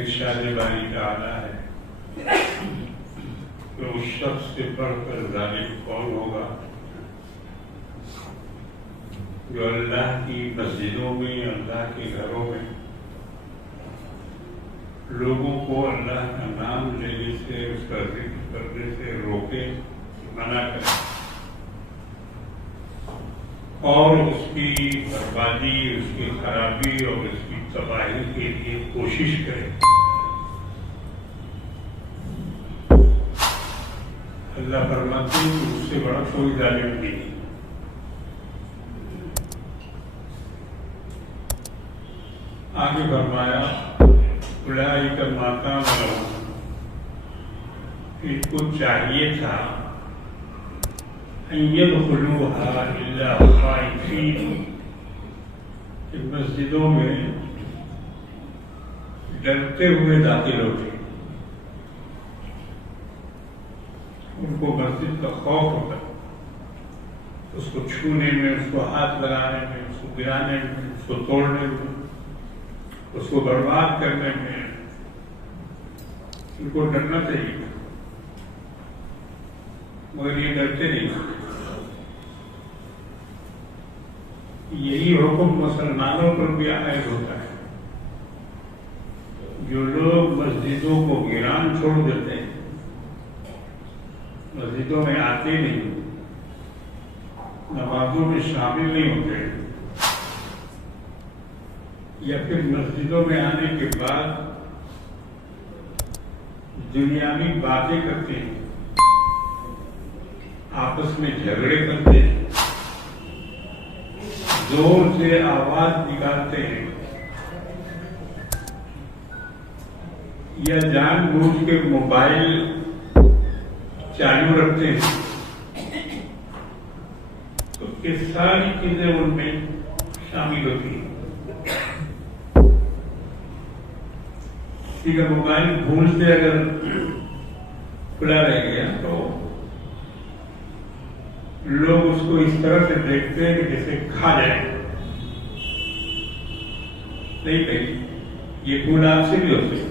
इरशाद बारी ताला है कि उस शख्स से बढ़कर जालिम कौन होगा जो अल्लाह की मस्जिदों में, अल्लाह के घरों में लोगों को अल्लाह का नाम लेने से, उसका जिक्र करने से रोके, मना करे और उसकी बर्बादी, उसकी खराबी और उसकी तबाही के लिए कोशिश करे। अल्लाह फरमाते हैं कि उससे बड़ा कोई जालिम नहीं। आगे फरमाया उलाइक मा कान लहुम, इनको चाहिए था अन यदखुलूहा इल्ला खाइफीन, मस्जिदों में डरते हुए दाखिल होते। उनको मस्जिद का खौफ होता, उसको छूने में, उसको हाथ लगाने में, उसको गिराने में, उसको तोड़ने में, उसको बर्बाद करने में उनको डरना चाहिए, मगर ये डरते नहीं। यही हुक्म मुसलमानों पर भी आयद होता है। जो लोग मस्जिदों को वीरान छोड़ देते हैं, मस्जिदों में आते नहीं, नमाजों में शामिल नहीं होते, या फिर मस्जिदों में आने के बाद दुनियावी बातें करते हैं, आपस में झगड़े करते हैं, जोर से आवाज निकालते हैं, या जानबूझ के मोबाइल चालू रखते हैं, तो ये सारी चीजें उनमें शामिल होती हैं। ठीक है, मोबाइल भूल से अगर खुला रह गया तो लोग उसको इस तरह से देखते हैं कि जैसे खा जाए। नहीं भाई, ये भूल आपसे भी होती है,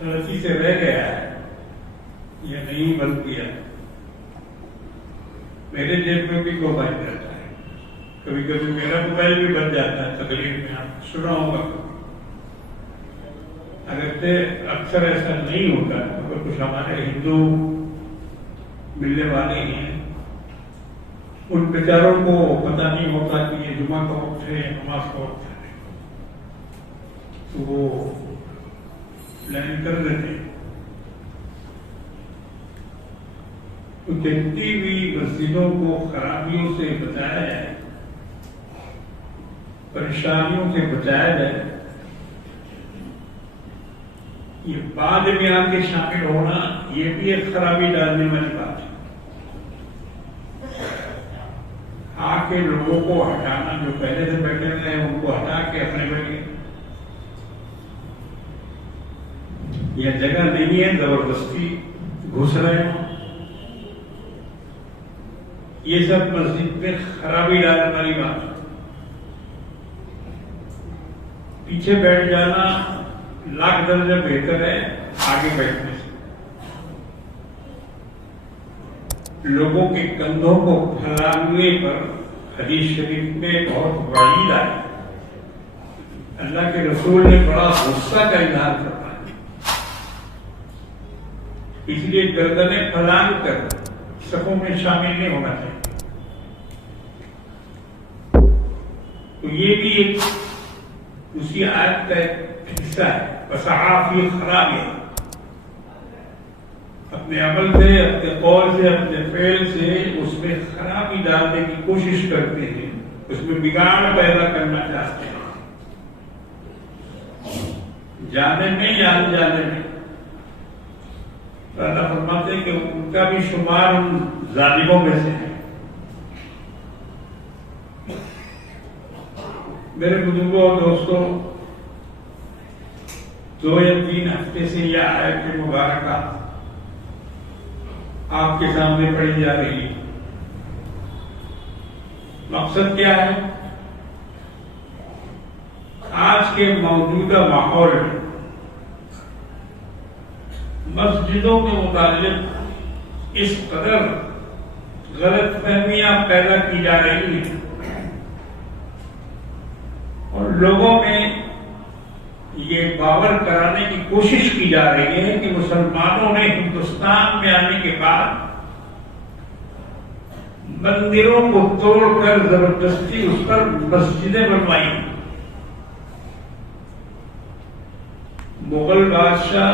गलती से रह गया है या नहीं बंद किया। मेरे जेब में भी मोबाइल रहता है, कभी कभी मेरा मोबाइल भी बन जाता है। तकलीफ में आप सुना होगा, अगर अक्सर ऐसा नहीं होता, अगर कुछ हमारे हिंदू मिलने वाले ही हैं, उन बेचारों को पता नहीं होता कि ये जुमा का वक्त है, नमाज का वक्त है, तो वो प्लान कर देते हैं। तो जितनी भी मस्जिदों को खराबियों से बचाया जाए, परेशानियों से बचाया जाए, ये बाद में आके शामिल होना, ये भी एक खराबी डालने वाली बात है। आके लोगों को हटाना, जो पहले से बैठे हुए हैं उनको हटा के अपने बैठे, यह जगह नहीं है, जबरदस्ती घुस रहे हो, ये सब मस्जिद में खराबी डालने वाली बात है। पीछे बैठ जाना लाख दर्जा बेहतर है आगे बैठने से। लोगों के कंधों को फैलाने पर हदीस शरीफ में बहुत वईद आई। अल्लाह के रसूल ने बड़ा गुस्सा का इजहार करना है, इसलिए गर्दनें फैलान कर सफों में शामिल नहीं होना चाहिए। तो ये भी एक उसी आयत का एक हिस्सा है। वसआफी खराबी, अपने अमल से, अपने कौल से, अपने फेल से उसमें खराबी डालने की कोशिश करते हैं, उसमें बिगाड़ पैदा करना चाहते हैं, जाने में या अनजाने में। अल्लाह फरमाते हैं कि उनका भी शुमार उन जालिमों में से है। मेरे बुजुर्गों और दोस्तों, 2 या 3 हफ्ते से यह आयत मुबारका आपके सामने पढ़ी जा रही है। मकसद क्या है? आज के मौजूदा माहौल में मस्जिदों के मुतालिक इस कदर गलतफहमियां पैदा की जा रही हैं और लोगों में ये बावर कराने की कोशिश की जा रही है कि मुसलमानों ने हिंदुस्तान में आने के बाद मंदिरों को तोड़कर जबरदस्ती उस पर मस्जिदें बनवाई। मुगल बादशाह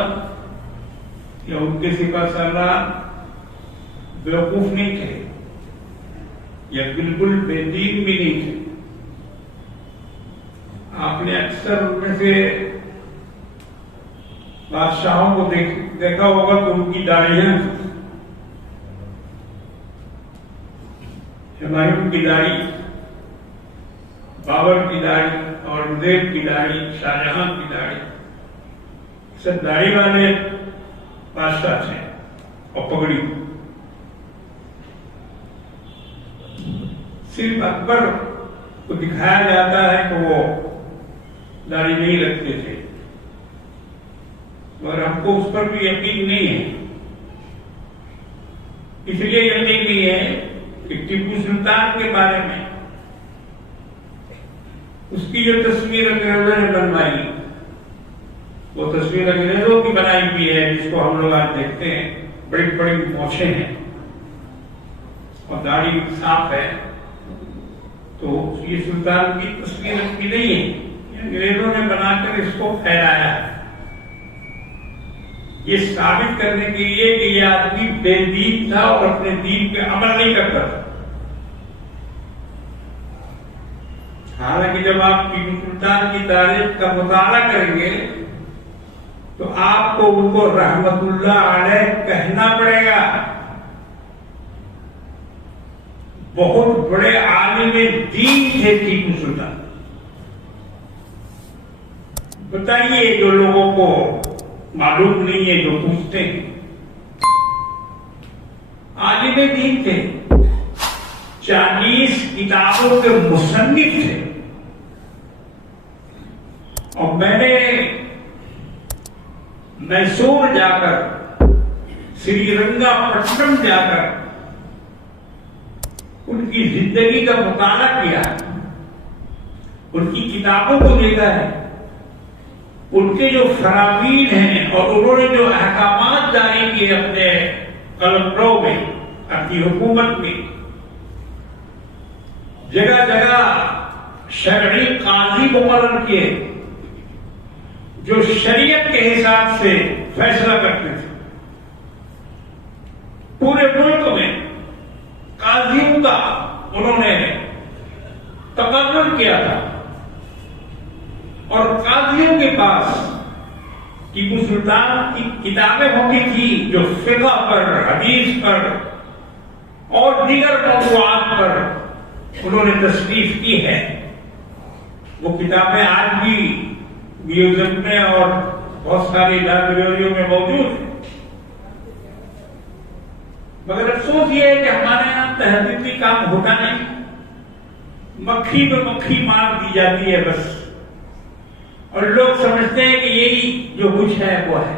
या उनके सिपाहसालार बेवकूफ नहीं थे या बिल्कुल बेदीन भी नहीं थे। आपने अक्सर उनमें से बादशाहों को देखा होगा तो उनकी दाढ़ियां, हुमायूं की दाढ़ी, बाबर की दाढ़ी, औरंगजेब की दाढ़ी, शाहजहां की दाढ़ी, सब दाढ़ी वाले बादशाह थे और पगड़ी। सिर्फ अकबर को दिखाया जाता है कि वो दाढ़ी नहीं रखते थे, और हमको उस पर भी यकीन नहीं है। इसलिए यकीन नहीं है कि टीपू सुल्तान के बारे में उसकी जो तस्वीर अंग्रेजों ने बनवाई, वो तस्वीर अंग्रेजों की बनाई हुई है, जिसको हम लोग आज देखते हैं। बड़ी बड़ी मोछें हैं और दाढ़ी साफ है, तो ये सुल्तान की तस्वीर की नहीं है, अंग्रेजों ने बनाकर इसको फैलाया है, ये साबित करने के लिए कि ये आदमी बेदीन था और अपने दीन पे अमल नहीं करता था। हालांकि जब आप टीपू सुल्तान की तारीख का मुताला करेंगे तो आपको उनको रहमतुल्लाह अलैह कहना पड़ेगा। बहुत बड़े आलिम दीन थे टीपू सुल्तान। बताइए जो लोगों को मालूम नहीं है, जो पूछते हैं, आलिम दीन थे, 40 किताबों के मुसन्निफ थे। और मैंने मैसूर जाकर, श्रीरंगापट्टनम जाकर उनकी जिंदगी का मुताला किया, उनकी किताबों को देखा है, उनके जो फरामीन हैं और उन्होंने जो अहकामात जारी किए अपने कलमरों में, अपनी हुकूमत में, जगह जगह शरई काजी मुकर्रर किए जो शरीयत के हिसाब से फैसला करते थे। पूरे मुल्क में काजियों का उन्होंने तकर्रुर किया था और काजियों के पास टीपू सुल्तान की किताबें होती थी जो फिक़ह पर, हदीस पर और दीगर मौज़ूआत पर उन्होंने तस्नीफ की है। वो किताबें आज भी म्यूजियम में और बहुत सारी लाइब्रेरियों में मौजूद है। मगर अफसोस ये है कि हमारे यहाँ तहजीबी काम होता नहीं, मक्खी में मक्खी मार दी जाती है बस, और लोग समझते हैं कि यही जो कुछ है वो है।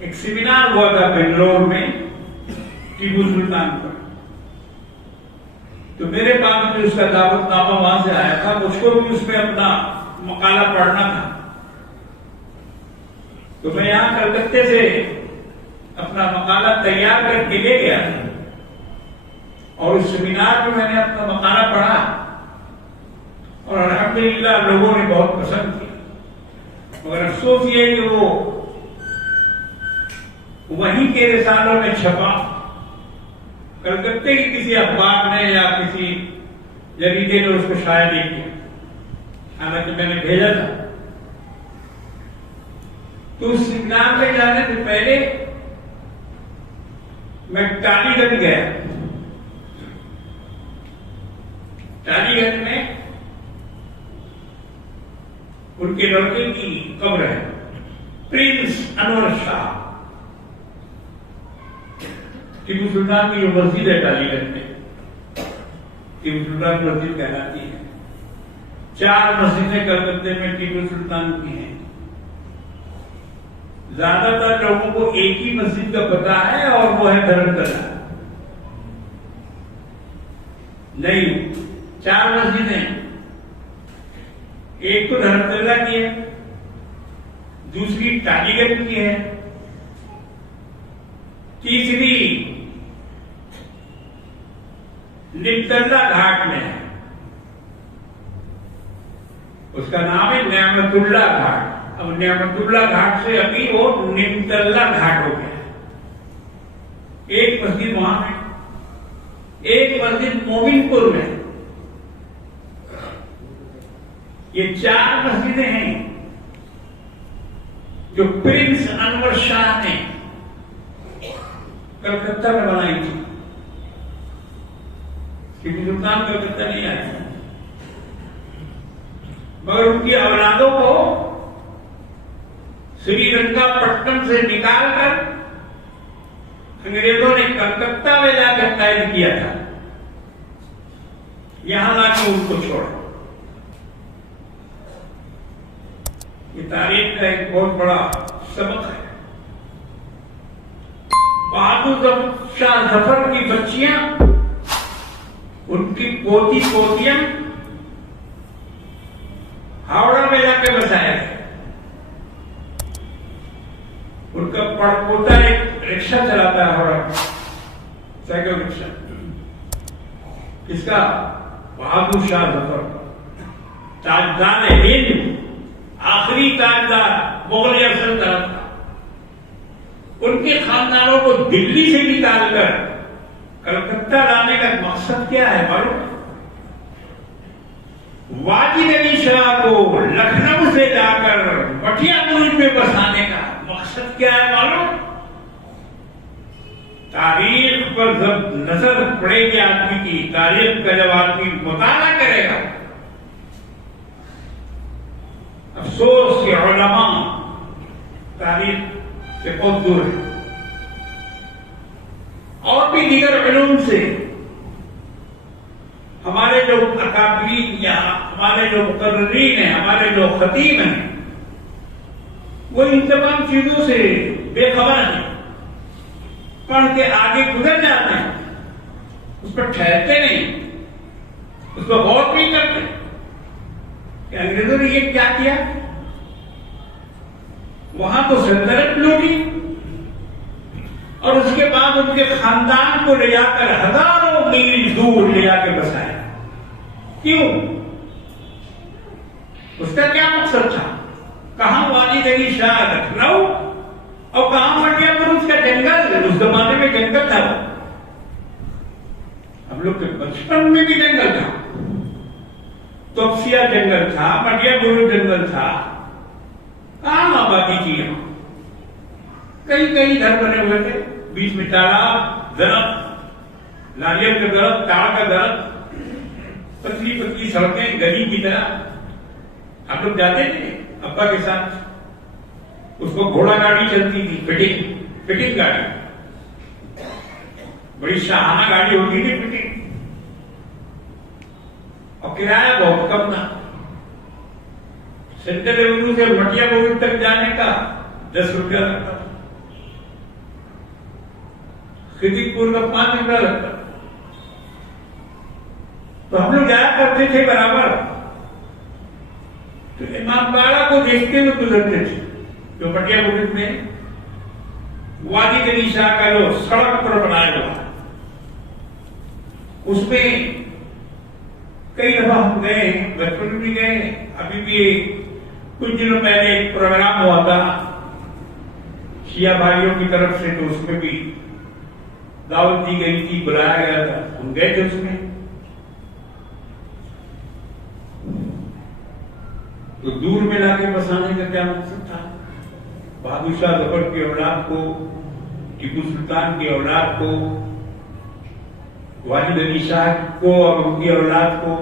एक सेमिनार हुआ था बेंगलोर में टीपू सुल्तान पर, तो मेरे पास भी उसका दावतनामा वहां से आया था, मुझको भी उसमें अपना मकाला पढ़ना था। तो मैं यहां कलकत्ते से अपना मकाला तैयार करके ले गया और उस सेमिनार में मैंने अपना मकाला पढ़ा और अल्हम्दुलिल्लाह लोगों ने बहुत पसंद किया। मगर अफसोस ये कि वो वहीं के रिसालों में छपा, कलकत्ते की किसी अखबार ने या किसी जरीदे ने उसको शायद नहीं किया, हालांकि मैंने भेजा था। तो उस सेमिनार में जाने से पहले मैं टालीगंज गया। टालीगंज में उनके लड़के की कब्र है, प्रिंस अनवर शाह। टीपू सुल्तान की जो मस्जिद है टालीगंज में, टीपू सुल्तान मस्जिद कहलाती है। 4 मस्जिदें कलकत्ते में टीपू सुल्तान की हैं। ज्यादातर लोगों को एक ही मस्जिद का पता है और वो है धर्मतला। नहीं, 4 मस्जिदें, एक तो धर्मतला की है, दूसरी टालीगंज की है, तीसरी निमतल्ला घाट में है, उसका नाम है नेमतुल्ला घाट। अब नेमतुल्ला घाट से अभी वो निमतल्ला घाट हो गया। एक मस्जिद वहां है, एक मस्जिद मोमिनपुर में। ये 4 मस्जिदें हैं जो प्रिंस अनवर शाह ने कलकत्ता में बनाई थी। टीपू सुल्तान कलकत्ता नहीं आए, मगर उनकी औलादों को श्रीरंगापट्टनम से निकालकर अंग्रेजों ने कलकत्ता में जाकर कैद किया था, यहां लाके उनको छोड़ा। ये तारीख का एक बहुत बड़ा सबक है। बहादुर शाह जफर की बच्चियां, उनकी पोती पोतियां हावड़ा में जाके बसाया गया। उनका पड़पोता एक रिक्शा चलाता है हावड़ा, साइकिल रिक्शा। किसका? बहादुर शाह जफर, ताजदार हिंद, आखिरी ताजदार मुगलिया सल्तनत का। उनके खानदानों को दिल्ली से निकालकर कलकत्ता लाने का मकसद क्या है मालूम? वाजिद अली शाह को लखनऊ से जाकर मठिया मुल्क में बसाने का मकसद क्या है मालूम? तारीख पर जब नजर पड़ेगी आदमी की, तारीख का जब आदमी मुताला करेगा, अफसोस के उलमा तारीख से बहुत दूर है। और भी दीगर इल्म से हमारे जो अकाबरीन या हमारे जो मुकर्रीन हैं, हमारे जो खतीब हैं, वो इन तमाम चीजों से बेखबर हैं, पढ़ के आगे गुजर जाते हैं, उस पर ठहरते नहीं, उस पर गौर नहीं करते कि अंग्रेजों ने ये क्या किया। वहां तो सल्तनत लूटी और उसके बाद उनके खानदान को ले जाकर हजारों मील दूर ले जाकर बसाया। क्यों? उसका क्या मकसद था? कहां वाजिद अली शाह लखनऊ और कहां मटिया पुरुष का जंगल? उस जमाने में जंगल था, हम लोग के बचपन में भी जंगल था, तोपसिया जंगल था, मटिया पुरुष जंगल था। कहां आबादी थी? कई कई घर बने हुए थे, बीच में तालाब, दरख्त, नारियल का दरख्त, ताड़ का दरख्त, पतली पतली सड़कें गली की तरह। आप लोग जाते थे अब्बा के साथ, उसको घोड़ा गाड़ी चलती थी, फिटिंग गाड़ी, बड़ी शाहाना गाड़ी होती थी फिटिंग, और किराया बहुत कम था। सेंट्रल एवेन्यू से मटिया बोर्ड तक जाने का 10 रुपया लगता था, खिदीपुर का 5 रुपया लगता। तो हम लोग जाया करते थे बराबर, तो इमामबाड़ा को देखते हुए गुजरते थे, जो मटिया बोर्ड में वाजिद अली शाह का जो सड़क पर बनाया हुआ, उसमें कई दफा हम गए, बचपन में भी गए, अभी भी कुछ दिनों पहले एक प्रोग्राम हुआ था शिया भाइयों की तरफ से, तो उसमें भी दावत दी गई थी, बुलाया गया था, हम गए थे उसमें। तो दूर में लाके बसाने का क्या मकसद था? बहादुर शाह जफर की औलाद को, टीपू सुल्तान की औलाद को, वालिद अली शाह को और उनकी औलाद को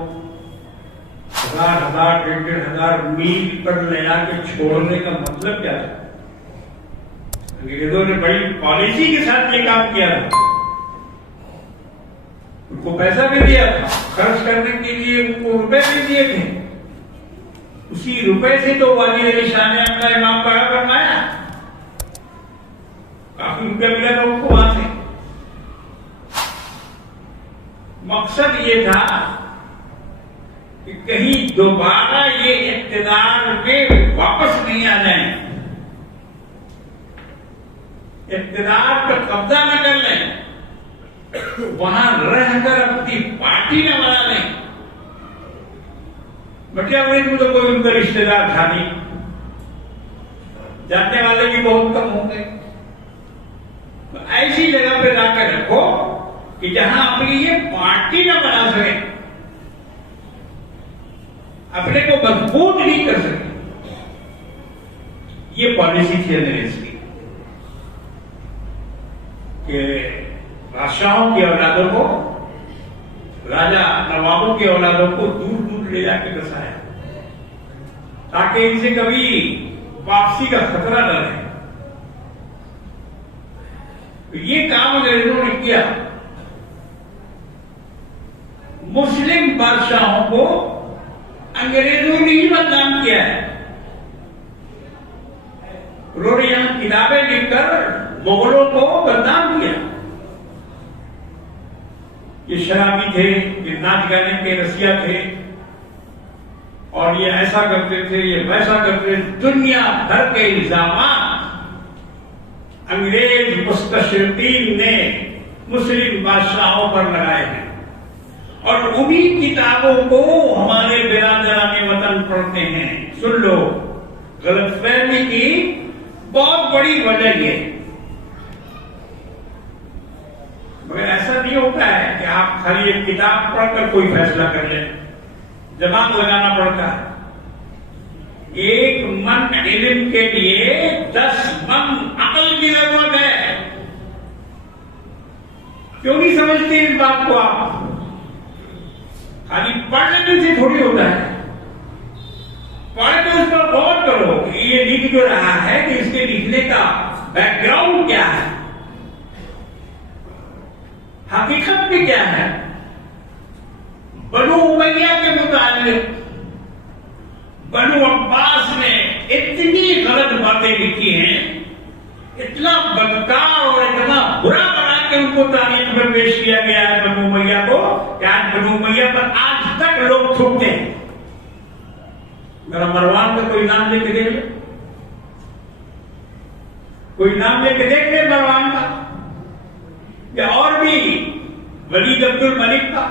हजार हजार 1,500 मील पर ले जाके छोड़ने का मतलब क्या था? अंग्रेजों ने बड़ी पॉलिसी के साथ ये काम किया था। उनको पैसा भी दिया था, खर्च करने के लिए उनको रुपए भी दिए थे। उसी रुपए से तो वालिद अली शाह ने अपना इमाम बाड़ा बनवाया, काफी रुपया मिला था उनको वहां से। मकसद ये था कि कहीं दोबारा ये इक्तिदार में वापस नहीं आ जाए, इक्तिदार पर कब्जा न कर लें, वहां रहकर अपनी पार्टी न बना लें। बटिया अंग्रेज में तो कोई उनका रिश्तेदार था नहीं, जानने वाले भी बहुत कम होंगे। तो ऐसी जगह पे जाकर रखो कि जहां अपनी ये पार्टी न बना सके, अपने को मजबूत नहीं कर सके। ये पॉलिसी थी अंग्रेज की कि बादशाहों की औलादों को, राजा नवाबों की औलादों को दूर दूर ले जाके बसाया, ताकि इनसे कभी वापसी का खतरा न रहे। तो ये काम अंग्रेजों ने किया। मुस्लिम बादशाहों को अंग्रेजों ने ही बदनाम किया है। उन्होंने यहां किताबें लिखकर मुगलों को बदनाम किया। ये शराबी थे, ये नाच गाने के रसिया थे, और ये ऐसा करते थे, ये वैसा करते थे। दुनिया भर के इल्जामात अंग्रेज मुस्तशरिकीन ने मुस्लिम बादशाहों पर लगाए हैं, और उन्हीं किताबों को हमारे बिरादराने वतन पढ़ते हैं। सुन लो, गलतफहमी की बहुत बड़ी वजह ये, मगर ऐसा नहीं होता है कि आप खाली एक किताब पढ़कर कोई फैसला कर लें। दिमाग लगाना पड़ता है। एक मन इल्म के लिए 10 मन अकल की जरूरत है। क्यों नहीं समझते इस बात को आप? खाली पढ़ लेने से थोड़ी होता है। पढ़ के उस पर गौर करो कि ये लिख जो रहा है कि इसके लिखने का बैकग्राउंड क्या है, हकीकत भी क्या है। बनु उमैया के मुताबिक बनु अब्बास ने इतनी गलत बातें लिखी हैं, इतना बदकार और इतना बुरा बना के उनको तारीख में पेश किया गया है बनु उमैया को, कि आज बनु उमैया पर आज तक लोग थूकते हैं। मेरा मरवान का कोई नाम लेके देख ले, कोई नाम लेके देख ले मरवान का, या और भी वलीद अब्दुल मलिक का,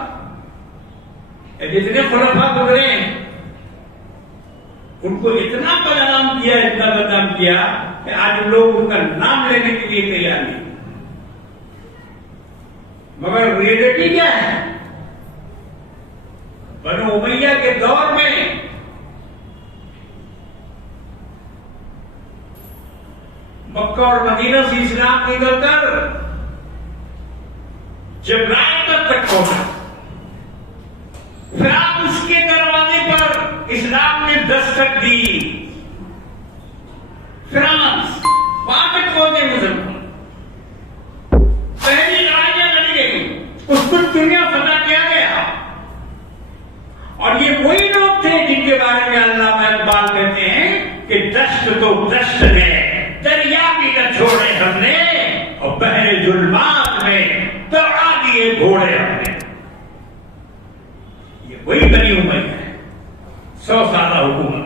जितने खुलफा गुजरे हैं उनको इतना बदनाम किया, इतना बदनाम किया कि आज लोग उनका नाम लेने के लिए तैयार नहीं। मगर रियलिटी क्या है? बनु उमैया के दौर में मक्का और मदीना से इस्लाम निकलकर जिब्राइल तक पहुंचा, फिर आप उसके दरवाजे पर इस्लाम ने दस्तक दी। फ्रांस वहां तक पहुंचे मुसलमान, पहली लड़ाइयां लड़ी गई, उसको दुनिया फतह किया गया। और ये वही लोग थे जिनके बारे में अल्लामा इकबाल कहते हैं कि दश्त तो दश्त है, दरिया भी न छोड़े हमने, और बहरे जुल्मात में दौड़ा दिए घोड़े हमने। ये वही बनी उमैया है, 100 साल हुकूमत।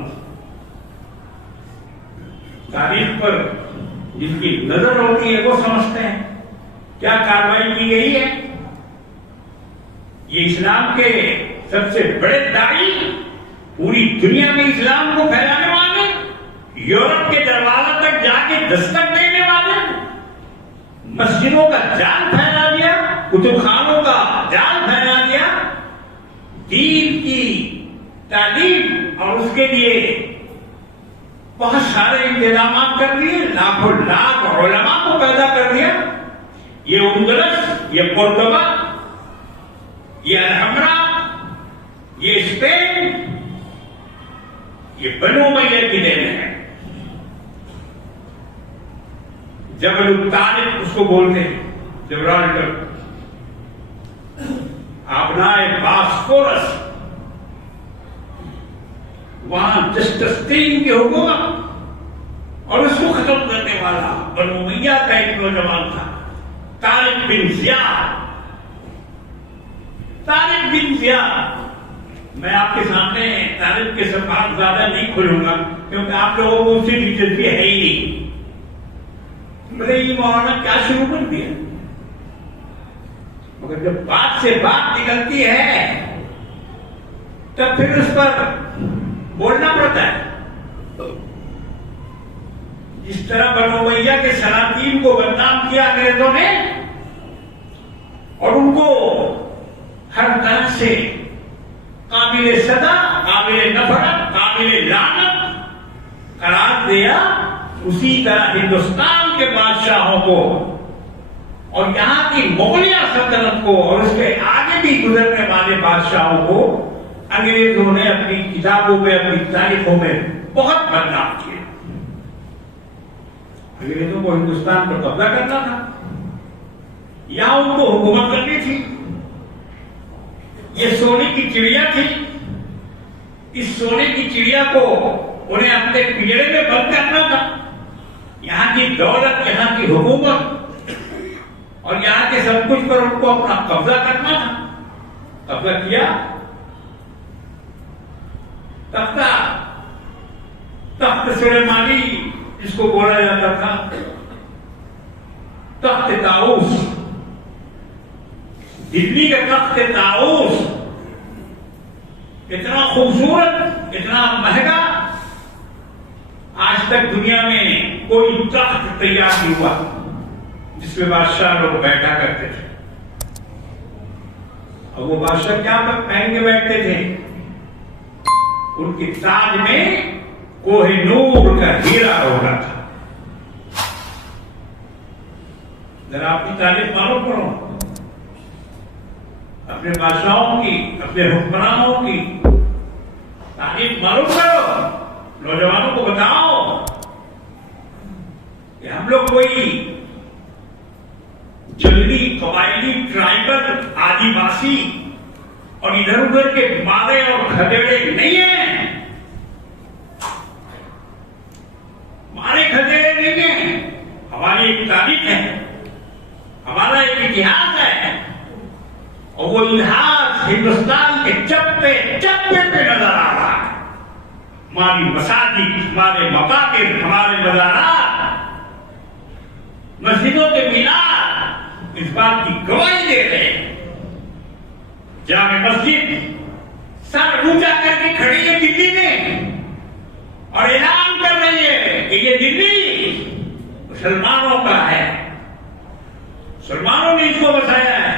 तारीख पर जिनकी नजर होती है वो समझते हैं क्या कार्रवाई की गई है। ये इस्लाम के सबसे बड़े दाई, पूरी दुनिया में इस्लाम को फैलाने वाले, यूरोप के दरवाजे तक जाके दस्तक देने वाले, मस्जिदों का जाल फैला दिया, कुतुब खानों का जाल फैला दिया, दीन की तालीम और उसके लिए बहुत सारे इंतजाम कर दिए, लाखों लाख उलमा को पैदा कर दिया। ये उंदलस, ये कोर्दोबा, ये अलहमरा, ये स्पेन, ये बनु उमय्या की देन है। जबल तारिक उसको बोलते हैं, जिब्राल्टर, आपनाए बास्फोरस, वहां जस्टिन की हुकूमत और उसको खत्म करने वाला बनु उमय्या का एक नौजवान था, तारिक बिन जियाद। तारिक बिन जियाद, मैं आपके सामने तारिक के सफात ज्यादा नहीं खोलूंगा क्योंकि आप लोगों को उससे दिलचस्पी है ही नहीं। बोले ये मौलाना क्या शुरू कर दिया, मगर जब बात से बात निकलती है तब फिर उस पर बोलना पड़ता है। जिस तरह बनु उमय्या के सलातीन को बदनाम किया अंग्रेजों ने और उनको हर तरह से काबिल सदा, काबिल नफरत, काबिल लानत करार दिया, उसी तरह हिंदुस्तान के बादशाहों को और यहां की मुगलिया सल्तनत को और उसके आगे भी गुजरने वाले बादशाहों को अंग्रेजों ने अपनी किताबों में, अपनी तारीखों में बहुत बदनाम किया। अंग्रेजों को हिंदुस्तान पर कब्जा करना था, यहां उनको हुकूमत करनी थी। ये सोने की चिड़िया थी, इस सोने की चिड़िया को उन्हें अपने पिंजरे में बंद करना था। यहां की दौलत, यहां की हुकूमत और यहां के सब कुछ पर उनको अपना कब्जा करना था। कब्जा किया, तख्ता, तख्त सुलेमानी जिसको बोला जाता था, तख्त ताऊस, दिल्ली का तख्त ताऊस, इतना खूबसूरत, इतना महंगा, आज तक दुनिया में कोई तख्त तैयार नहीं हुआ जिसमें बादशाह लोग बैठा करते थे। और वो बादशाह क्या पहन के बैठते थे, उनके ताज में कोहिनूर का हीरा होता था। जरा आपकी तारीफ मालूम करो, अपने बादशाहों की, अपने हुक्मरानों की तारीफ मालूम करो, नौजवानों को बताओ कि हम लोग कोई जंगली, कबायली, ट्राइबल, आदिवासी और इधर उधर के मारे और खदेड़े नहीं है, मारे खदेड़े नहीं है। हमारी एक तारीख है, हमारा एक इतिहास है और वो इतिहास हिंदुस्तान के चप्पे चप्पे पे नजर आ रहा है। हमारी मसाजिद, हमारे मकाबिर, हमारे मज़ारात, मस्जिदों के मीनार इस बात की गवाही दे रहे हैं। जामे मस्जिद सर ऊंचा करके खड़ी है दिल्ली में और ऐलान कर रही है कि ये दिल्ली मुसलमानों का है, मुसलमानों ने इसको बसाया है,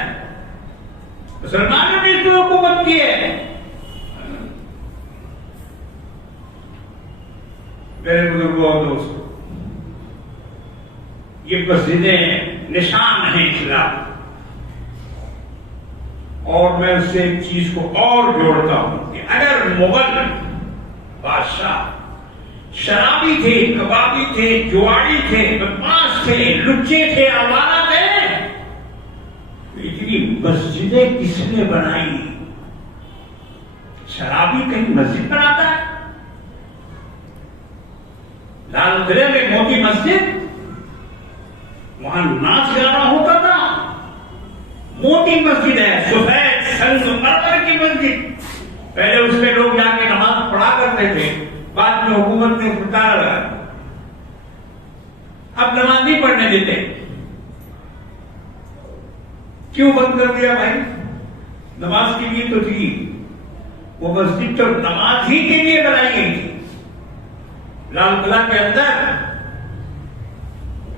मुसलमानों ने इसको हुकूमत की है। मेरे बुजुर्गों और दोस्तों, ये मस्जिदें निशान हैं इस्लाम, और मैं उससे एक चीज को और जोड़ता हूं कि अगर मुगल बादशाह शराबी थे, कबाबी थे, जुआड़ी थे, बदमाश थे, लुच्चे थे, आवारा थे, तो इतनी मस्जिदें किसने बनाई? शराबी कहीं मस्जिद बनाता है? लाल किले में मोती मस्जिद, वहां नाच गाना होता था, मोती मस्जिद है, सफेद संगमरमर की मस्जिद। पहले उसमें लोग जाके नमाज पढ़ा करते थे, बाद में हुकूमत ने उतारा लगा, अब नमाज नहीं पढ़ने देते। क्यों बंद कर दिया भाई? नमाज के लिए तो थी वो मस्जिद, तो नमाज ही के लिए बनाई गई थी। लाल किला के अंदर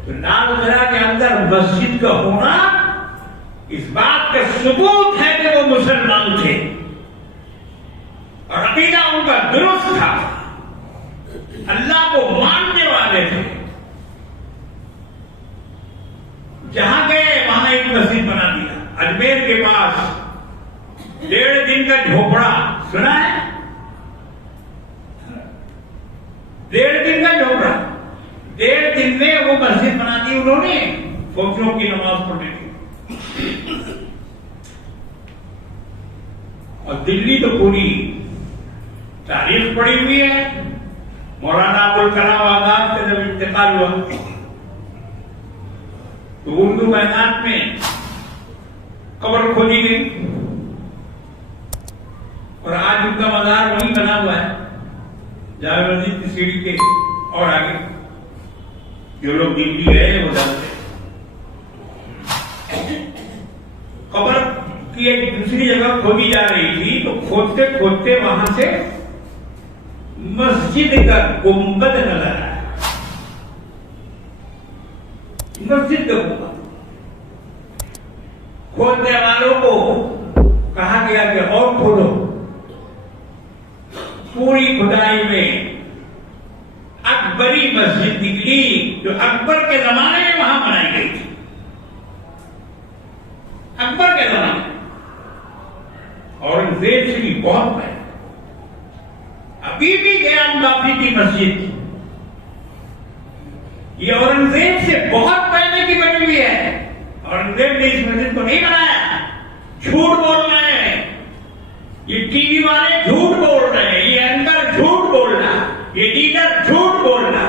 तो लालकिला के अंदर मस्जिद का होना इस बात का सबूत है कि वो मुसलमान थे और अकीदा उनका दुरुस्त था, अल्लाह को मानने वाले थे। जहां गए वहां एक मस्जिद बना दिया। अजमेर के पास 1.5 दिन का झोपड़ा सुना है? 1.5 दिन का झोपड़ा, 1.5 दिन में वो मस्जिद बना दी उन्होंने फौजियों की नमाज पढ़ने की। और दिल्ली तो पूरी तारीफ पड़ी हुई है। मौलाना अबुल कलाम आजाद का जब इंतकाल हुआ तो उर्दू मैदान में कब्र खोदी गई और आज उनका मजार वहीं बना हुआ है, जामे मस्जिद की सीढ़ी के और आगे। जो लोग दिल्ली गए वो जानते। कब्र की एक दूसरी जगह खोदी जा रही थी तो खोदते खोदते वहां से मस्जिद का गुंबद नजर आया। मस्जिद का गुंबद खोदने वालों को कहा गया कि और खोदो। पूरी खुदाई में अकबरी मस्जिद निकली जो अकबर के जमाने में वहां बनाई गई थी। अकबर के जमाने औरंगजेब से भी बहुत पहले। अभी भी ज्ञानवापी की मस्जिद ये औरंगजेब से बहुत पहले की बनी हुई है। औरंगजेब ने इस मस्जिद को नहीं बनाया। झूठ बोल रहे हैं ये टीवी वाले, झूठ बोल रहे हैं ये एंकर, झूठ बोल रहा, ये लीडर झूठ बोल रहा,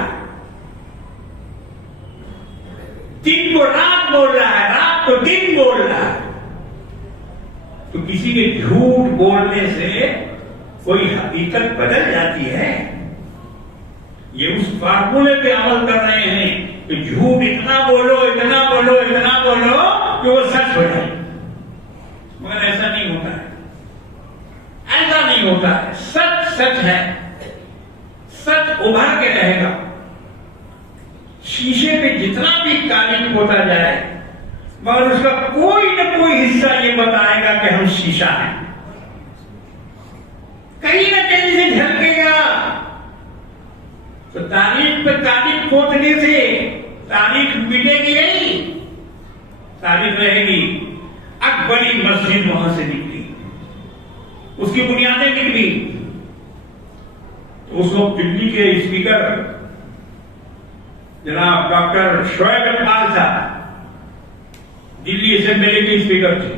दिन को रात बोल रहा है, रात को दिन बोल रहा है। तो किसी के झूठ बोलने से कोई हकीकत बदल जाती है? ये उस फार्मूले पे अमल कर रहे हैं कि झूठ इतना बोलो, इतना बोलो, इतना बोलो कि वो सच हो जाए। मगर ऐसा नहीं होता है, ऐसा नहीं होता है। सच सच है, सच उभर के रहेगा। शीशे पे जितना भी कालिक होता जाए मगर उसका कोई न कोई हिस्सा ये बताएगा कि हम शीशा हैं। कहीं न कहीं से झलकेगा। तो तारीख पे तारीख पोतने से तारीख मिटेगी नहीं, तारीख रहेगी। अकबरी मस्जिद वहां से निकली, उसकी बुनियादें निकली। तो उस वक्त दिल्ली के स्पीकर जनाब डॉक्टर शोएब इकबाल साहब दिल्ली असेंबली के स्पीकर थे।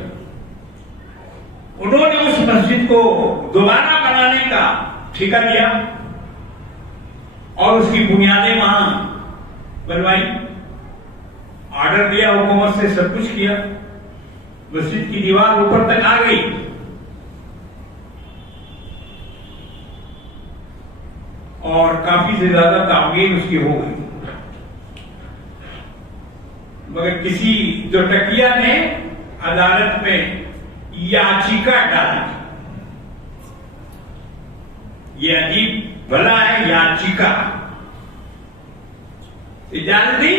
उन्होंने उस मस्जिद को दोबारा बनाने का ठेका दिया और उसकी बुनियादें वहां बनवाई, ऑर्डर दिया हुकूमत से, सब कुछ किया। मस्जिद की दीवार ऊपर तक आ गई। और काफी से ज्यादा तामीर उसकी हो गई। मगर किसी जो टकिया ने अदालत में याचिका डाली, ये अजीब भला है, याचिका डाल दी।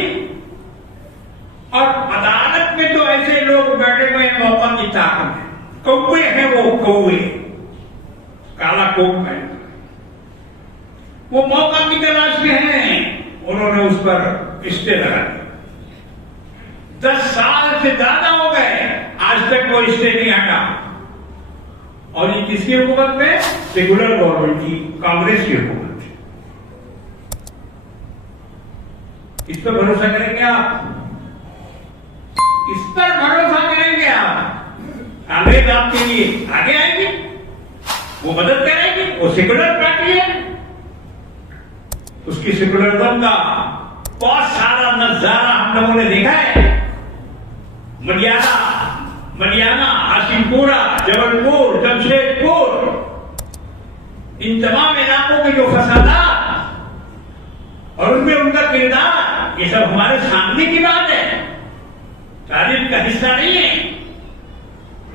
और अदालत में तो ऐसे लोग बैठे हुए मौका की ताकत है, कौवे हैं वो, कौवे काला कोट में, वो मौका की तलाश में हैं। उन्होंने उस पर स्टे लगा दिया। 10 साल से ज्यादा हो गए, आज तक वो स्टे नहीं हटा। और ये किसकी हुकूमत में? सेकुलर गवर्नमेंट की, कांग्रेस की हुकूमत थी। इस पर भरोसा करेंगे आप? इस पर भरोसा करेंगे आप? कांग्रेस आपके लिए आगे आएगी, वो मदद करेगी, वो सेकुलर पार्टी है। उसकी सेकुलरिज्म का बहुत सारा नजारा हम लोगों ने देखा है। मडियाना, हाशिमपुरा, जबलपुर, जमशेदपुर, इन तमाम इलाकों के जो फसादात और उनमें उनका किरदार, ये सब हमारे सामने की बात है, तारीख का हिस्सा नहीं है,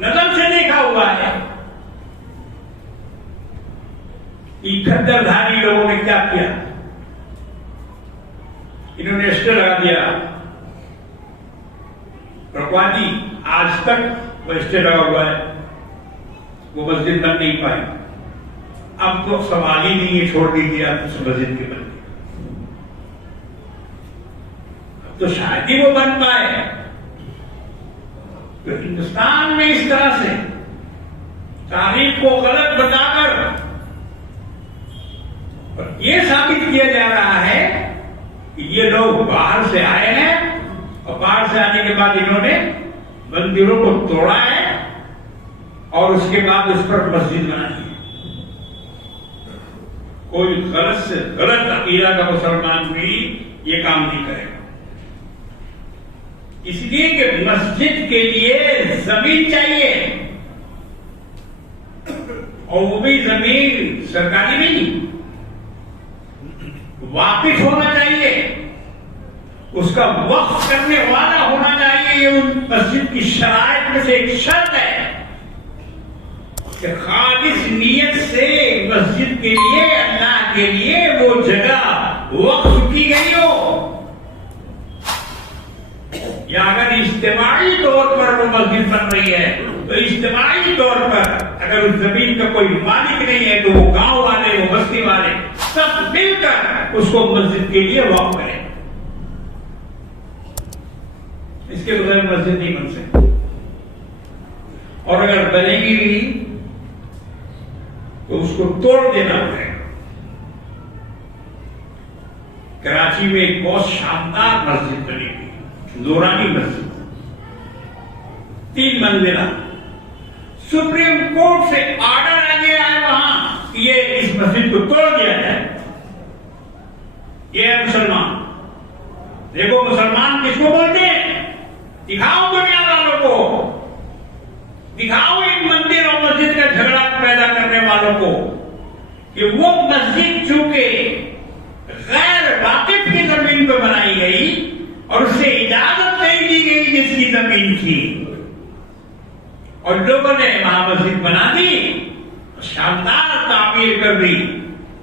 नजर से देखा हुआ है। खद्दरधारी लोगों ने क्या किया? इन्होंने स्टे लगा दिया प्रकवादी आज तक वो स्टे लगा हुआ है, वो मस्जिद बन नहीं पाई। अब तो सवाल ही नहीं है, छोड़ दीजिए आप उस मस्जिद के बन, अब तो शायद ही वो बन पाए। तो हिंदुस्तान में इस तरह से तारीख को गलत बताकर और ये साबित किया जा रहा है कि ये लोग बाहर से आए हैं और बाहर से आने के बाद इन्होंने मंदिरों को तोड़ा है और उसके बाद उस पर मस्जिद बनाई है। कोई गलत से गलत अकीदा का मुसलमान भी ये काम नहीं करेगा, इसलिए कि मस्जिद के लिए जमीन चाहिए और वो भी जमीन सरकारी नहीं, वाकिफ होना चाहिए, उसका वक्फ करने वाला होना चाहिए। ये उन मस्जिद की शराइत में से एक शर्त है कि खालिस नियत से मस्जिद के लिए, अल्लाह के लिए वो जगह वक्फ की गई हो, या अगर इज्तिमाई तौर पर वो मस्जिद बन रही है तो इज्तिमाई तौर पर अगर उस जमीन का कोई मालिक नहीं है तो वो गांव वाले, वो बस्ती वाले सब मिलकर उसको मस्जिद के लिए वक्फ करें। इसके बगैर मस्जिद नहीं बन सकती, और अगर बनेगी भी तो उसको तोड़ देना पड़ेगा। कराची में एक बहुत शानदार मस्जिद बनी हुई, नूरानी मस्जिद, 3 मंजिला। सुप्रीम कोर्ट से ऑर्डर आ गया है वहां कि ये इस मस्जिद को तोड़ दिया जाए। ये है मुसलमान। देखो मुसलमान किसको बोलते हैं, दिखाओ दुनिया वालों को, दिखाओ एक मंदिर और मस्जिद का झगड़ा पैदा करने वालों को कि वो मस्जिद चूंकि गैर वाकिफ की जमीन पर बनाई गई और उससे इजाजत नहीं दी गई जिसकी जमीन थी, और लोगों ने वहां मस्जिद बना दी, शानदार तामीर कर दी,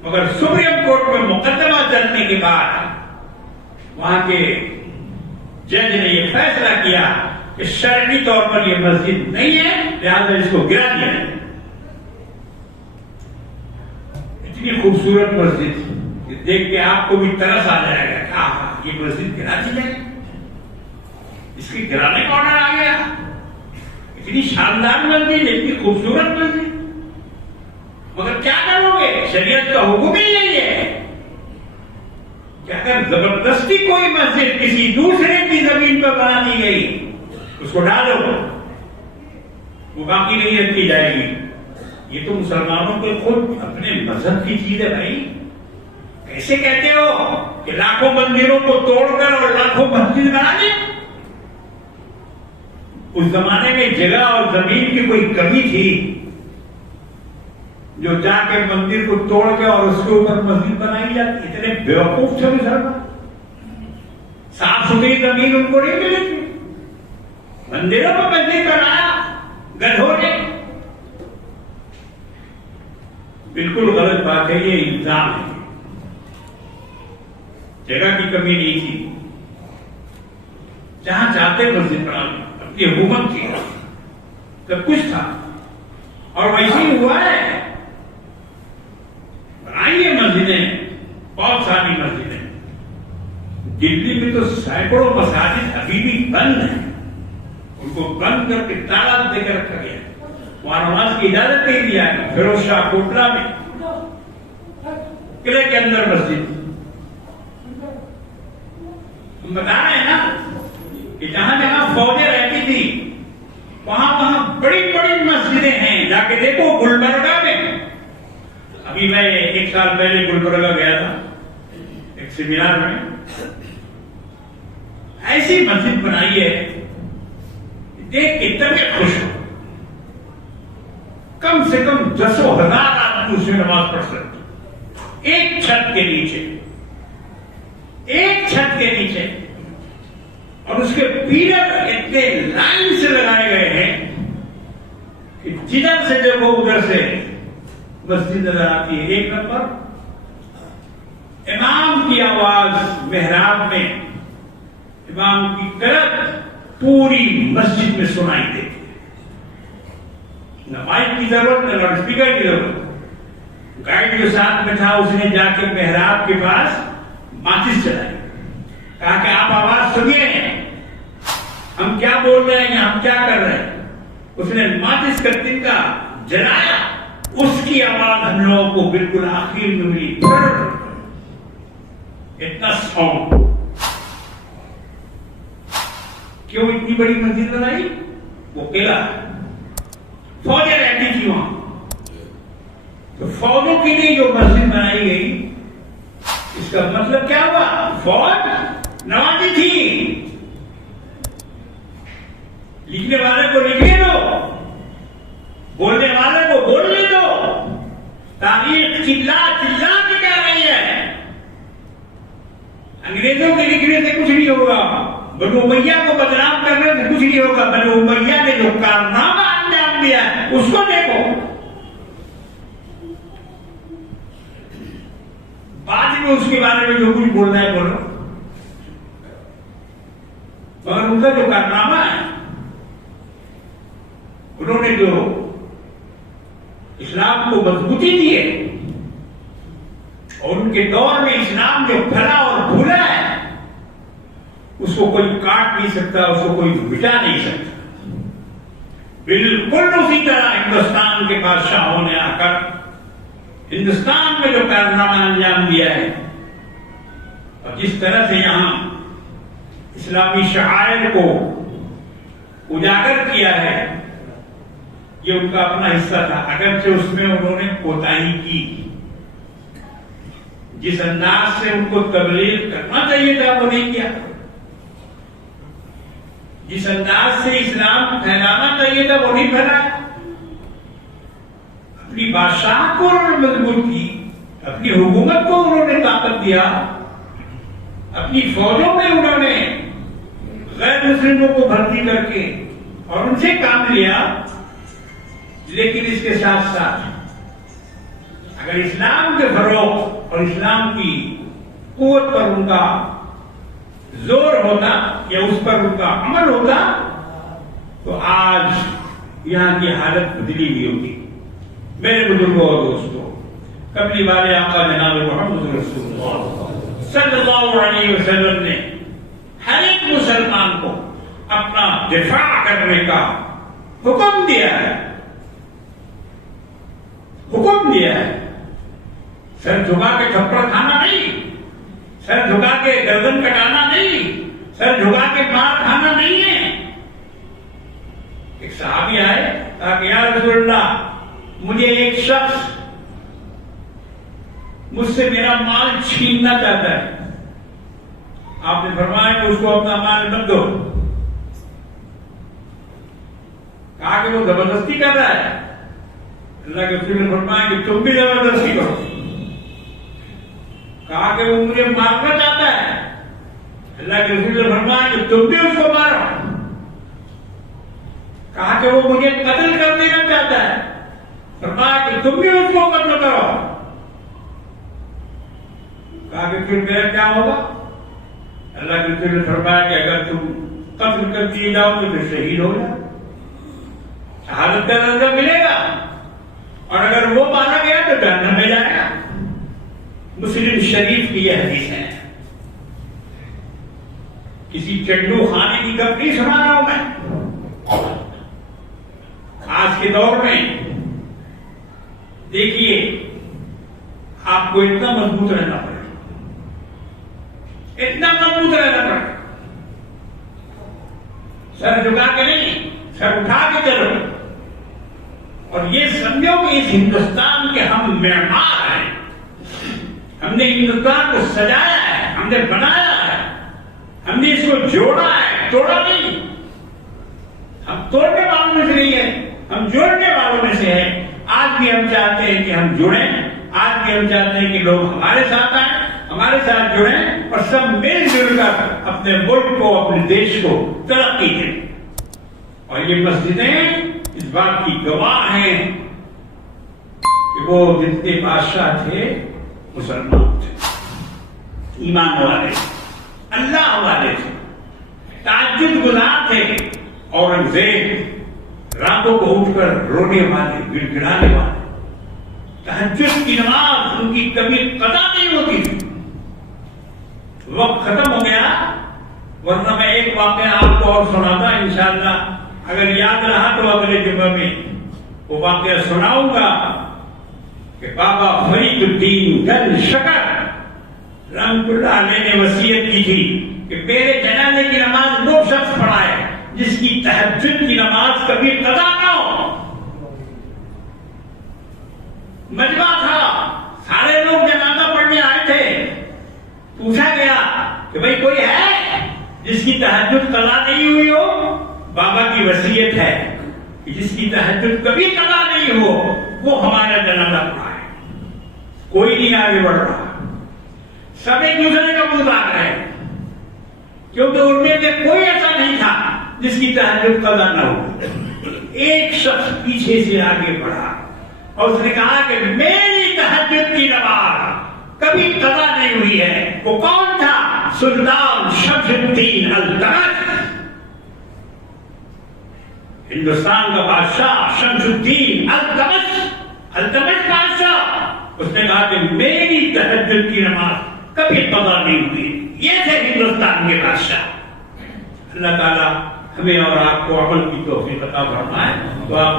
मगर सुप्रीम कोर्ट में मुकदमा चलने के बाद वहां के जज ने यह फैसला किया कि शरई तौर पर यह मस्जिद नहीं है, लिहाजा इसको गिरा दिया है। इतनी खूबसूरत मस्जिद देख के आपको भी तरस आ जाएगा, क्या ये मस्जिद गिरा दी जाए, इसके गिराने का ऑर्डर आ गया। इतनी शानदार मस्जिद, इतनी खूबसूरत मस्जिद, मगर क्या करोगे, शरीयत का हुक्म ही नहीं है कि अगर जबरदस्ती कोई मस्जिद किसी दूसरे की जमीन पर बना दी गई उसको डालो, वो बाकी नहीं रखी जाएगी। ये तो मुसलमानों के खुद अपने मजहब की चीज है भाई। कैसे कहते हो कि लाखों मंदिरों को तोड़कर और लाखों मस्जिद बना दे? उस जमाने में जगह और जमीन की कोई कमी थी जो जाके मंदिर को तोड़ के और उसके ऊपर मस्जिद बनाई जाती? इतने बेवकूफ थे मुसलमान, साफ सुथरी जमीन उनको नहीं मिली थी, मंदिरों पर मस्जिद बनाया गधों ने। बिल्कुल गलत बात है, ये इल्जाम है। जगह की कमी नहीं थी, जहां चाहते मस्जिद बना ली, अपनी हुकूमत थी, सब कुछ था, और वैसे ही हुआ है। बनाइए मस्जिदें, बहुत सारी मस्जिदें। दिल्ली में तो सैकड़ों मसाजिद अभी भी बंद हैं, उनको बंद करके ताला देकर रखा गया, वहां नमाज की इजाजत नहीं दिया है। फिरोज शाह कोटला में किले के अंदर मस्जिद, हम बता रहे हैं ना कि जहां जहां फौजें रहती थी वहां वहां बड़ी बड़ी मस्जिदें हैं, जाके देखो। गुलबर्गा में, अभी मैं 1 साल पहले गुलबर्गा गया था एक सेमिनार में, ऐसी मस्जिद बनाई है, देख के तबीयत खुश हो। कम से कम 10,000 आदमी उसमें नमाज पढ़ सकते, एक छत के नीचे, एक छत के नीचे, और उसके पिलर इतने लाइन से लगाए गए हैं कि जिधर से देखो उधर से मस्जिद नजर आती है। 1 नंबर, इमाम की आवाज मेहराब में, इमाम की करत पूरी मस्जिद में सुनाई देती है। न माइक की जरूरत, न लाउडस्पीकर की जरूरत। गाइड जो साथ में था उसने जाके मेहराब के पास माचिस चलाई, कहा कि आप आवाज सुनिए, हम क्या बोल रहे हैं, हम क्या कर रहे हैं। उसने माचिस का तिनका जलाया, उसकी आवाज हम लोगों को बिल्कुल आखिर में मिली, इतना साउंड। क्यों इतनी बड़ी मस्जिद बनाई? वो किला फौजें रहती थी वहां, तो फौजों के लिए जो मस्जिद बनाई गई, इसका मतलब क्या हुआ? फौज नवाजी थी। लिखने वाले को लिखने दो, बोलने वाले को बोलने दो। तारीख चिल्ला चिल्ला के कह रही है। अंग्रेजों के लिखने से कुछ नहीं होगा, बनु उमैया को बदनाम करने से कुछ नहीं होगा। बनु उमैया ने जो कारनामा अंजाम दिया है उसको देखो। बाद में उसके बारे में जो कुछ बोलना है बोलो, मगर उनका जो कारनामा है, उन्होंने जो इस्लाम को मजबूती दी है और उनके दौर में इस्लाम जो फला और फूला है, उसको कोई काट नहीं सकता, उसको कोई मिटा नहीं सकता। बिल्कुल उसी तरह हिंदुस्तान के बादशाहों ने आकर हिंदुस्तान में जो कारनामा अंजाम दिया है और जिस तरह से यहां इस्लामी शआयर को उजागर किया है, ये उनका अपना हिस्सा था। अगरचे उसमें उन्होंने कोताही की, जिस अंदाज से उनको तबलीग करना चाहिए था वो नहीं किया, जिस अंदाज से इस्लाम फैलाना चाहिए था वो नहीं फैलाया। अपनी बादशाह को उन्होंने मजबूत की, अपनी हुकूमत को उन्होंने ताकत दिया, अपनी फौजों में उन्होंने गैर मुस्लिमों को भर्ती करके और उनसे काम लिया। लेकिन इसके साथ साथ अगर इस्लाम के फरोग और इस्लाम की कुव्वत पर उनका जोर होता या उस पर उनका अमल होता, तो आज यहां की हालत बदली हुई होगी। मेरे बुजुर्गों और दोस्तों, कबली वाले आका जनाब मोहम्मद रसूलुल्लाह सल्लल्लाहु अलैहि वसल्लम ने हर एक मुसलमान को अपना दिफा करने का हुक्म दिया है, हुक्म दिया है। सर झुका के थप्पड़ खाना नहीं, सर झुका के गर्दन कटाना नहीं, सर झुका के मार खाना नहीं है। एक सहाबी आए, कहा कि या रसूलल्लाह, मुझे एक शख्स मुझसे मेरा माल छीनना चाहता है। आपने फरमाया कि उसको अपना माल मत दो। कहा कि वो जबरदस्ती कर रहा है। अल्लाह के रसूल ने फरमाया कि तुम भी जबरदस्ती करो। कहा कि वो मुझे मारना चाहता है। अल्लाह के रसूल ने फरमाया कि तुम भी उसको मारो। कहा कि वो मुझे कत्ल कर देना चाहता है। फरमाया कि तुम भी उसको कत्ल करो। कहा कि फिर मेरा क्या होगा? अल्लाह के रसूल ने फरमाया कि अगर तुम कत्ल कर दिए जाओगे तो शहीद हो जाओ, शहादत का दर्जा मिलेगा, और अगर वो मारा गया तो जहन्नम में जाएगा। मुस्लिम शरीफ की यह हदीस है। किसी चंडू खाने की कब नहीं सुना रहा हूं मैं। आज के दौर में देखिए, आपको इतना मजबूत रहना पड़ेगा, इतना मजबूत रहना पड़ेगा। सर झुका के नहीं, सर उठा के चलो। और ये समझो कि इस हिंदुस्तान के हम मेहमान हैं। हमने हिंदुस्तान को सजाया है, हमने बनाया है, हमने इसको जोड़ा है, तोड़ा नहीं। हम तोड़ने वालों में से नहीं है, हम जोड़ने वालों में से है। आज भी हम चाहते हैं कि हम जुड़ें, आज भी हम चाहते हैं कि लोग हमारे साथ आए, हमारे साथ जुड़ें और सब मिलजुल कर अपने मुल्क को, अपने देश को तरक्की दें। और ये मस्जिदें इस बात की गवाह हैं कि वो जितने बादशाह थे मुसलमान थे, ईमान वाले, अल्लाह वाले थे। ताज्जुब तहज्जुद गुजार थे। औरंगजेब रातों को उठकर रोने वाले, गिड़गिड़ाने वाले, तहज्जुद की नमाज उनकी कभी कदा नहीं होती थी। वक्त खत्म हो गया, वरना मैं एक वाकया आपको और सुनाता इंशाअल्लाह। अगर याद रहा तो अगले जुम्मे में वो वाकया सुनाऊंगा कि बाबा फरीदुद्दीन गंज शकर रहमतुल्लाह अलैह ने वसीयत की थी कि मेरे जनाजे की नमाज वो शख्स पढ़ाए जिसकी तहज्जुद की नमाज कभी कदा ना हो। मजमा था, सारे लोग जनाजा पढ़ने आए थे। पूछा गया कि भाई कोई है जिसकी तहज्जुद कदा नहीं हुई हो? बाबा की वसीयत है कि जिसकी तहज्जुद कभी कदा नहीं हो वो हमारा जनाजा पढ़ाए। कोई नहीं आगे बढ़ रहा, सब एक दूसरे का मुंह ताक रहे, क्योंकि उनमें से कोई ऐसा नहीं था जिसकी तहज्जुद कदा न हो। एक शख्स पीछे से आगे बढ़ा और उसने कहा कि मेरी तहज्जुद की नमाज कभी कदा नहीं हुई है। वो कौन था? सुल्तान शमसुद्दीन अल्तमश, हिंदुस्तान का बादशाह शमसुद्दीन अल्तमश बादशाह। उसने कहा कि मेरी तहज्जुद की नमाज कभी कदा नहीं हुई। ये थे हिंदुस्तान के बादशाह। अल्लाह ताला हमें और आपको अमल की तौफीक अता फरमाए। तो आप